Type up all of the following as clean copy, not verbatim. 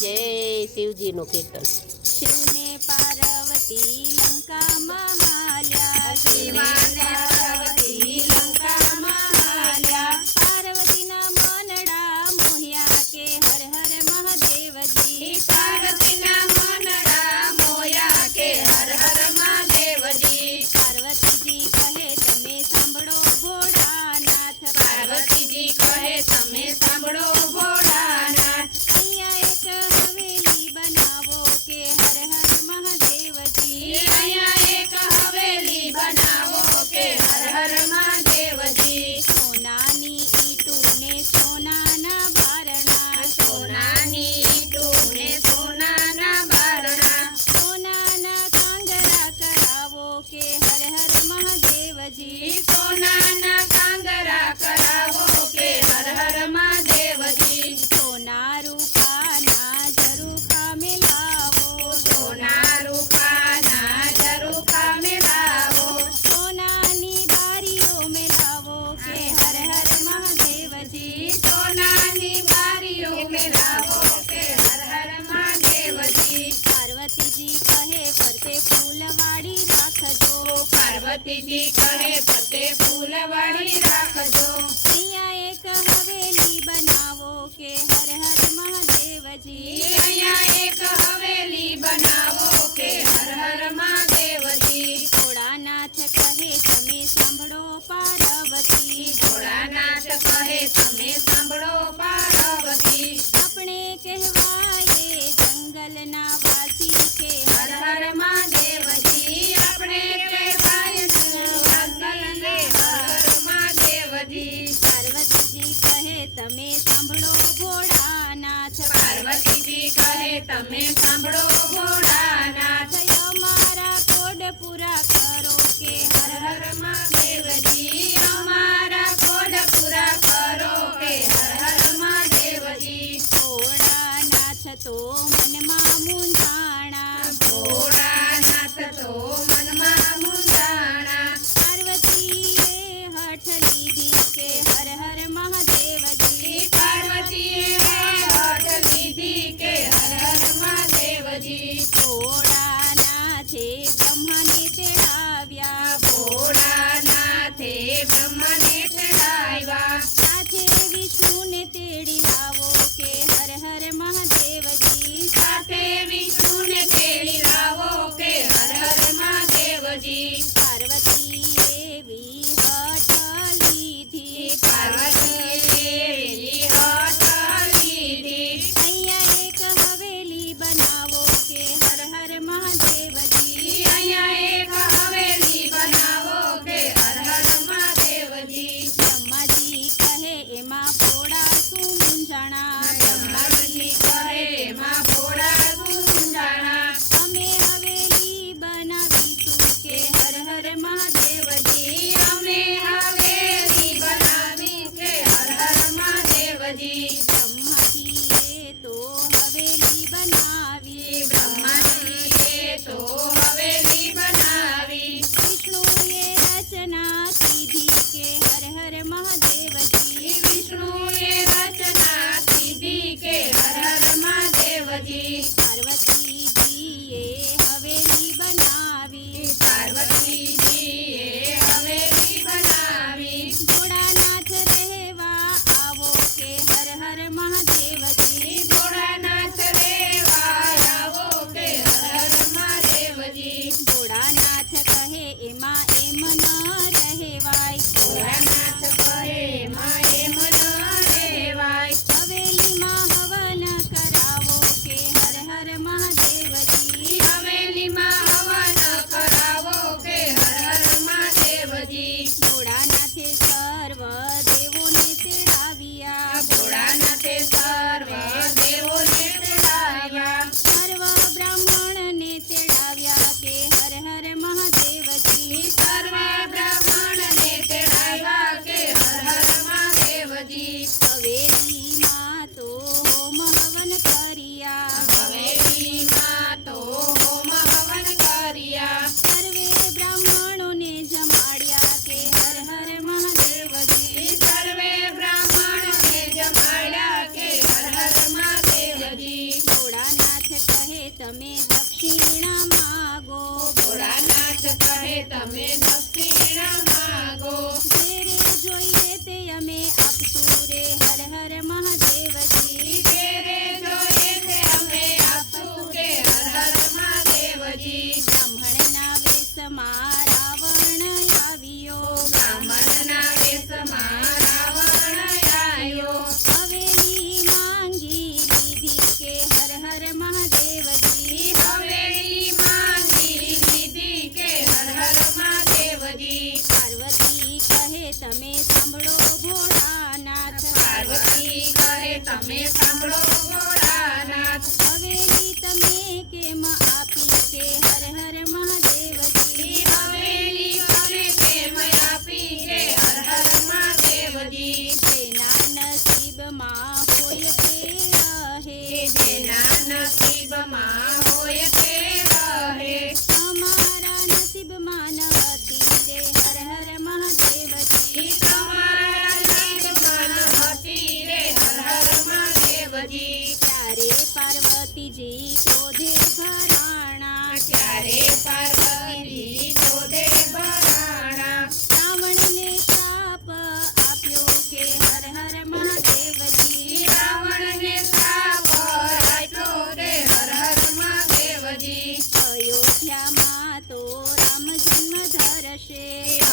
જય શિવજીનું કીર્તન। શિવને પાર્વતી લંકામાં હાલ્યા, શિવાને પાર્વતી લંકામાં હાલ્યા, પાર્વતીના મનડા મોહ્યા કે હર હર મહાદેવજી, પાર્વતીના મનડા મોયા કે હર હર મહાદેવજી, પાર્વતીજી કહે તમે સાંભળો ભોળાનાથ, પાર્વતીજી કહે તમે સાંભળો ભોળાનાથ, અહીંયા એક હવેલી બનાવો કે હર હર મહાદેવજી, અહીંયા એક હવેલી બનાવો કે હર હર મહાદેવજી, સોનાની ઈંટુને સોનાના બારણા, સોનાની ઈંટુને સોનાના બારણા, સોનાના કાંગરા કરાવો કે હર હર મહાદેવજી, સોનાના કાંગરા કરાવો કે હર હર મહાદેવજી, સોના રૂપાના ઝરૂખા મિલાવો, સોના રૂપાના ઝરૂખા મેલાવો, સોનાની બારીઓ મિલાવો કે હર હર મહાદેવજી, સોનાની બારીઓ મેલાવો કે હર હર મહાદેવજી, પાર્વતીજી કહે ફરતે ફૂલવાડી રાખજો, પાર્વતીજી કહે ફતે ફૂલવાડી રાખજો, અહીંયા એક હવેલી બનાવો કે હર હર મહાદેવજી, અહીંયા એક હવેલી બનાવો કે હર હર મહાદેવજી, ભોળાનાથ કહે તમે સાંભળો પાર્વતી, ભોળાનાથ કહે તમે સાંભળો પાર્વતી, આપણે કહેવાય જંગલના વાસી કે હર હર મહાદેવજી, આપણે કહેવાય જંગલને હર હર મહાદેવજી, પાર્વતીજી કહે તમે સાંભળો ભોળાનાથ, પાર્વતીજી કહે તમે સાંભળો ભોળાનાથ, અમારા કોડ પૂરા કરો કે હર હર હર મહાદેવજી, અમારા કોડ પૂરા કરો કે હર હર મહાદેવજી, ભોળાનાથ તો મનમાં મૂંઝાણા, ભોળાનાથ તો મનમાં મૂંઝાણા, પાર્વતીએ હઠ લીધી કે હર હર મહાદેવજી, પાર્વતીએ હઠ લીધી કે હર હર મહાદેવજી, ભોળાનાથે બ્રહ્માને તેડાવ્યા, ભોળાનાથે બ્રહ્મને ચડાવ્યા, સાથે વિષ્ણુને તેડી લાવો કે હર હર મહાદેવજી, સાથે વિષ્ણુને તેડી લાવો કે હર હર મહાદેવજી, ભોળાનાથ કહે તમે દક્ષિણા માગો ભોળાનાથ કહે તમે દક્ષિણા માગો ઘેરે જોઈએ તે અમે આપશું રે હર હર મહાદેવજી ઘેરે જોઈએ તે અમે આપશું રે હર હર મહાદેવજી બ્રાહ્મણના વેશમાં રાવણ આવ્યો બ્રાહ્મણના વેશમાં રાવણ આવ્યો હવેલી માંગી લીધી કે હર હર મહાદેવજી હવેલી માંગી લીધી કે હર હર મહાદેવજી પાર્વતી કહે તમે સાંભળો ભોળાનાથ પાર્વતી કહે તમે સાંભળો ભોળાનાથ હવેલી તમે કેમ આપી કે હર હર મહાદેવજી હવેલી તમે કેમ આપી કે હર હર મહાદેવજી જેના નસીબમાં હોય તે રહે જેના નસીબમાં હોય તે રહે અમારા નસીબમાં ન હતી રે હર હર મહાદેવજી તમારા નસીબમાં ન હતી રે હર હર મહાદેવજી ત્યારે પાર્વતીજી ક્રોધે ભરાણા ત્યારે પાર્વતીજી ક્રોધે ભરાણા રાવણને શ્રાપ આપ્યો કે હર હર મહાદેવજી રાવણને શ્રાપ આપ્યો રે હર હર મહાદેવજી અયોધ્યામાં તો રામ જન્મ ધરશે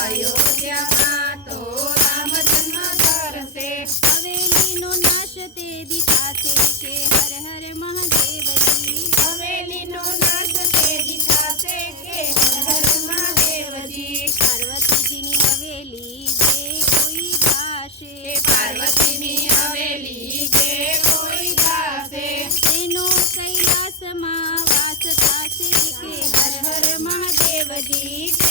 અયોધ્યામાં તો રામ જન્મ ધરશે હવેલીનો નાશ તે દિખાશે કે હર હર મહાદેવજી હવેલીનો નાશ તે દિખાશે કે હર હર મહાદેવજી પાર્વતીજીની હવેલી જે કોઈ ધાશે પાર્વતીની હવેલી કે કોઈ ગાશે તેનો કૈલાસમાં વાસ થશે કે હર હર મહાદેવજી